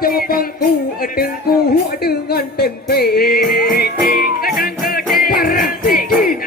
jawabanku dengku dengan tempe. Parang sikit.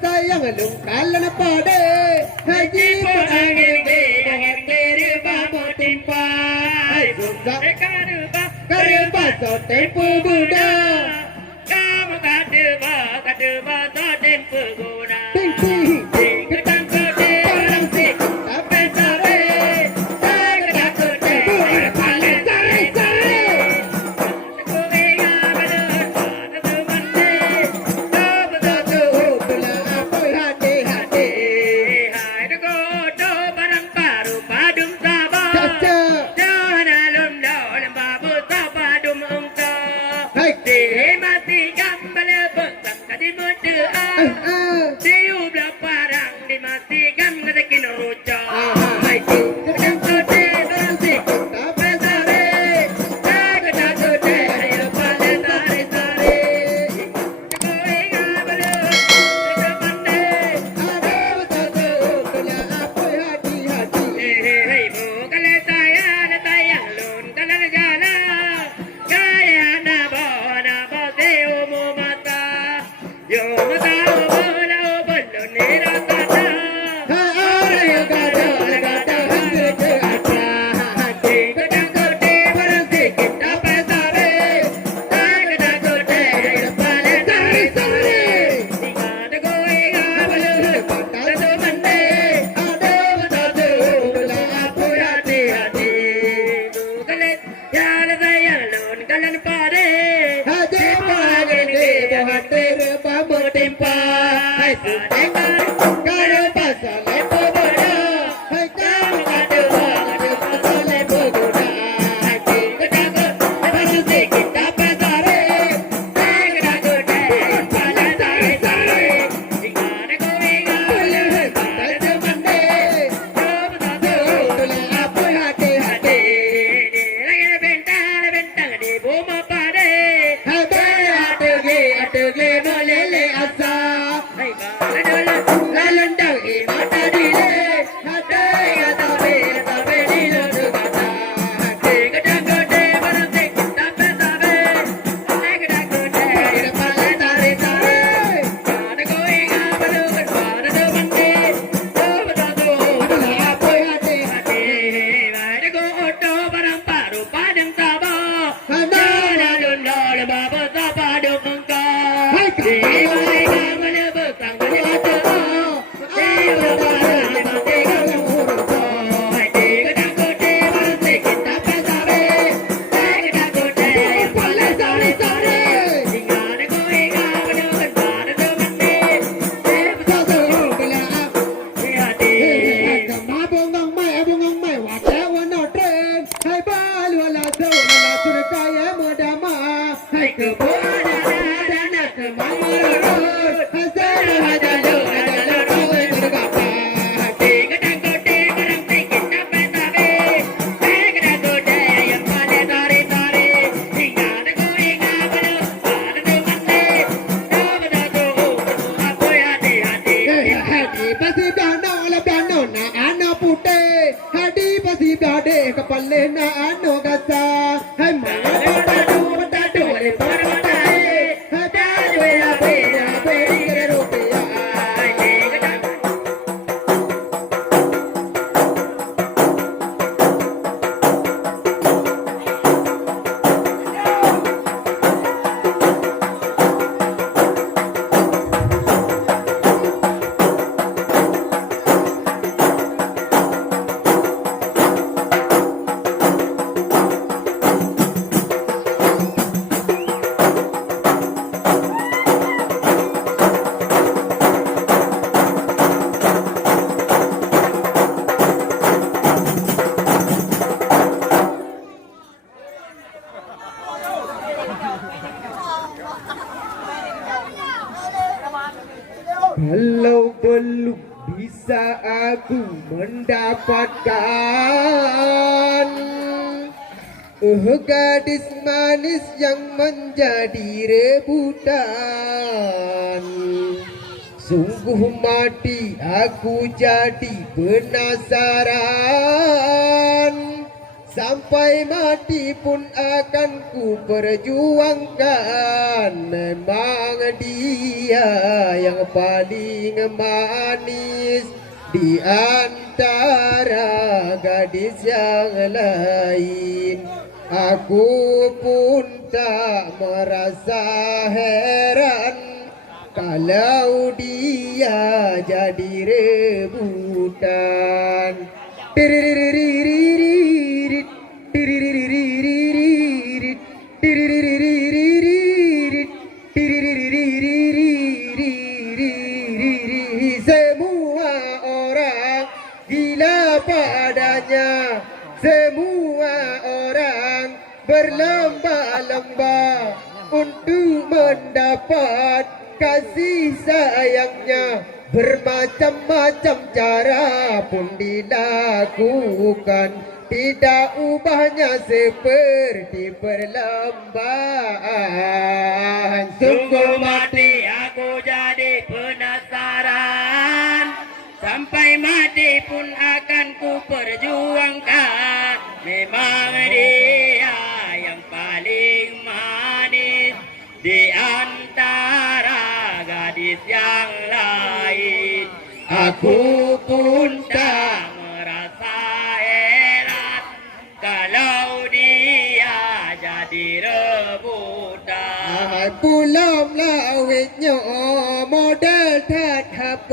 Sayang lung kalan pade haji perangin de tere babo timpai suka karuba so tempu buda kamu kadeba so tempu guna tempu ketang kode parang sik sampai sore kadang kode paling sore Kalau belum bisa aku mendapatkan Gadis manis yang menjadi rebutan. Sungguh mati aku jadi penasaran. Sampai mati pun akan ku perjuangkan. Memang dia yang paling manis di antara gadis yang lain. Aku pun tak merasa heran kalau dia jadi rebutan. Tiririririt, tiririririt, tiririririt, tiririririt. Semua orang gila padanya. Semua orang berlomba-lomba untuk mendapat kasih sayangnya. Bermacam-macam cara pun dilakukan, tidak ubahnya seperti perlombaan. Sungguh mati aku jadi penasaran. Sampai mati pun akan ku perjuangkan. Memang dia yang paling manis di antara gadis yang lain. Aku pun tak merasa heran kalau dia jadi rebutan. Pulam lawitnya model tat HP.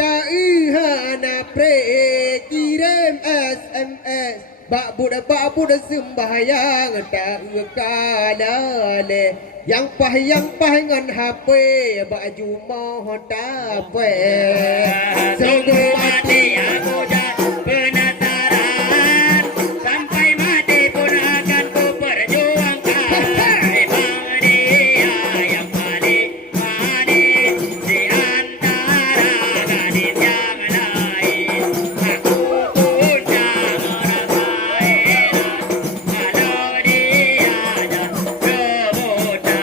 Tak ihana pre kirim SMS. Bak budak sembahyang tak kalale. Yang pah ngan HP baju moh tape. Sungguh mati aku jadi penasaran. Sampai mati pun akan ku perjuangkan. Memang dia yang paling manis di antara gadis yang lain. Aku pun tak merasa heran kalau dia jadi rebutan.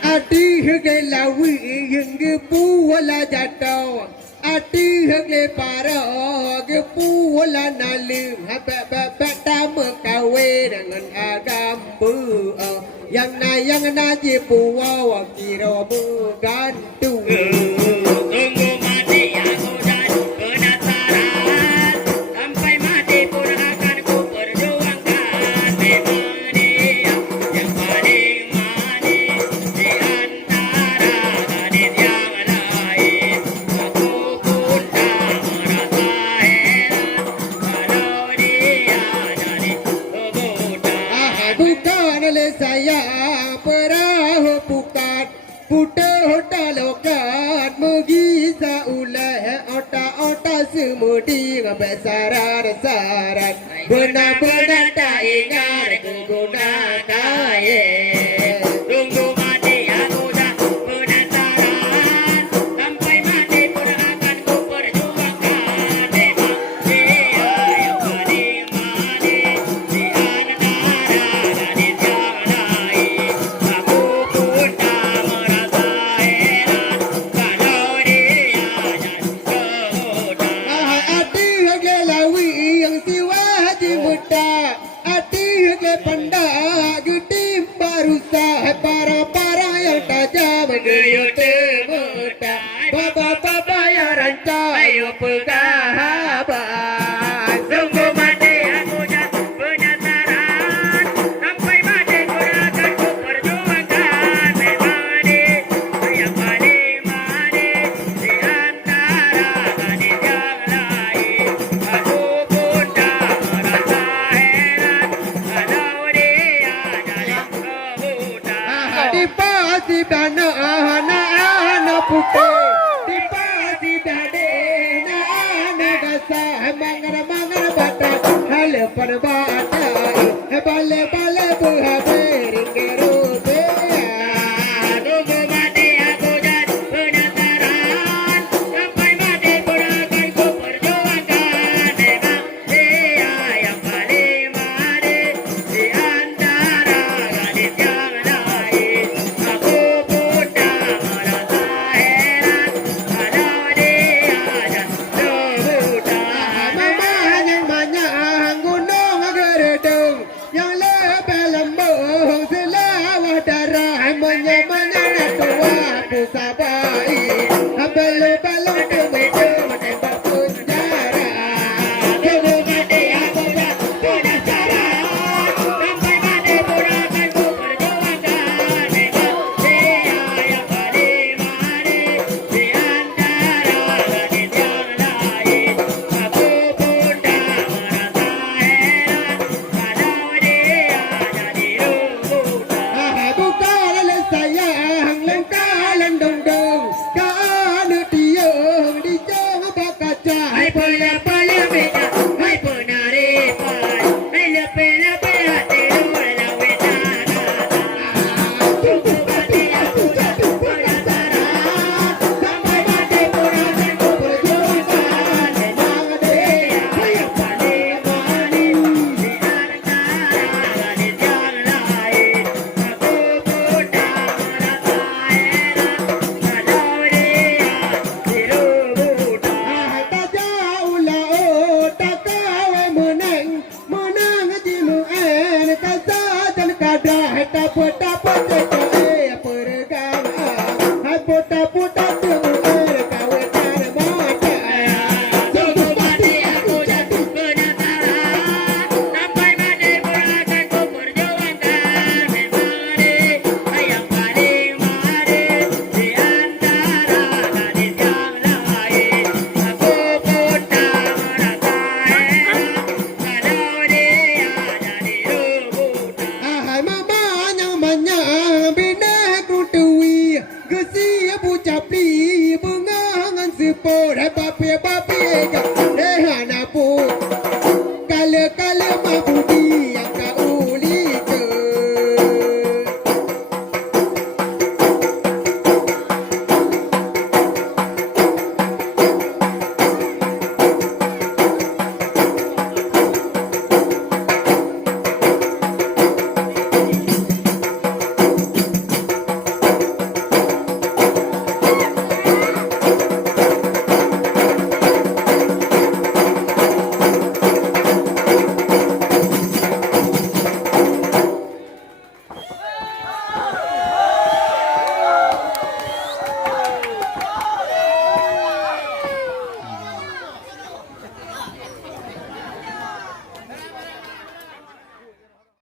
Ati hege lawi hege puwala jatau. Ati hege para hege puwala nalim. Habak tama kawe dengan agam bu. Yang na je puwa kira bergantung. Sungguh mati aku jadi penasaran. Sampai mati pun akan ku perjuangkan. Memang dia yang paling manis di antara gadis yang lain. Aku pun tak merasa heran kalau dia jadi rebutan. Bukan oleh saya perahu pukat. Putar hotel lokat Mugisa ulah Ota semudi Besaran Benar-benar tak ingat Guna kaya. Sungguh mati aku jadi penasaran. Sampai mati pun akan ku perjuangkan. Memang dia yang paling manis di antara gadis yang lain. Aku pun tak merasa heran kalau dia jadi rebutan. Ati hage lawi yang siwa haji muda. Ati hage panda Gutim barusa para yang tajam Geyut muda. Bapa yang rancang Ayo pegahaban. Sungguh mati aku jadi penasaran. Sampai mati pun akan ku perjuangkan. Memang dia yang paling manis di antara gadis yang lain. Aku pun tak merasa heran kalau dia jadi rebutan. Di pasi dana anak putih. Di pasi dade anak gasah mangar batak halepan batak bale berhabering gerute. Sungguh mati aku jadi penasaran. Sampai mati pun akan ku perjuangkan. Memang dia yang paling manis di tub tub